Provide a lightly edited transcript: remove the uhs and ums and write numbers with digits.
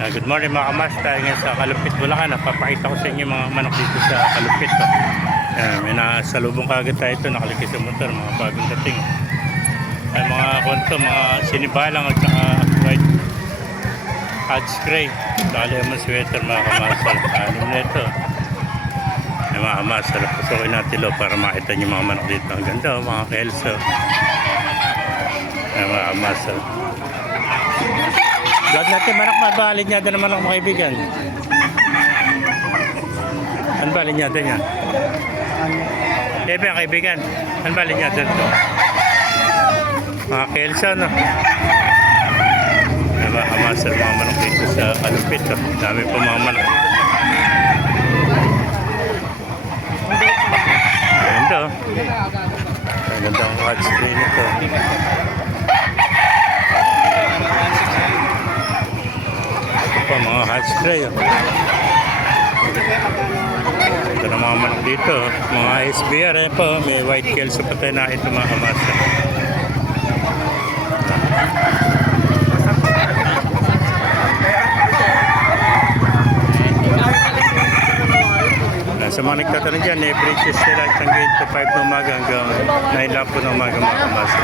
Good morning mga kamas, tayo ngayon sa Kalupit, Bulacan. Napapakita ko sa inyo mga manok dito sa Kalupit. May nasalubong kagad tayo ito, nakalagay sa motor, mga bagong dating. Ay mga konto, mga sinibalang at saka white Hodge Gray. Dali mo sweater mga kamas, alam na ito. Ay mga kamas, pasukin natin lo para makita nyo mga manok dito. Ang ganda mga kelso. Ay mga kamas. Vlog natin manok, mabalid niya doon naman ako mga kaibigan. Ano balid niya doon yan? Ebe ang kaibigan, ano balid niya doon to? Mga kelsa no? Namahamasal mga manok dito sa Kalupit. Dami po mga manok. Ganda oh. Ganda ang hot screen ito. Mga hot spray ito na mga manok dito, mga SBR po, may white kelso pa tayo na ito mga kamasa. Sa mga nagtatanong dyan, every Tuesday lang ng gate to 5 ng umaga hanggang 9 lang po ng umaga mga kamasa.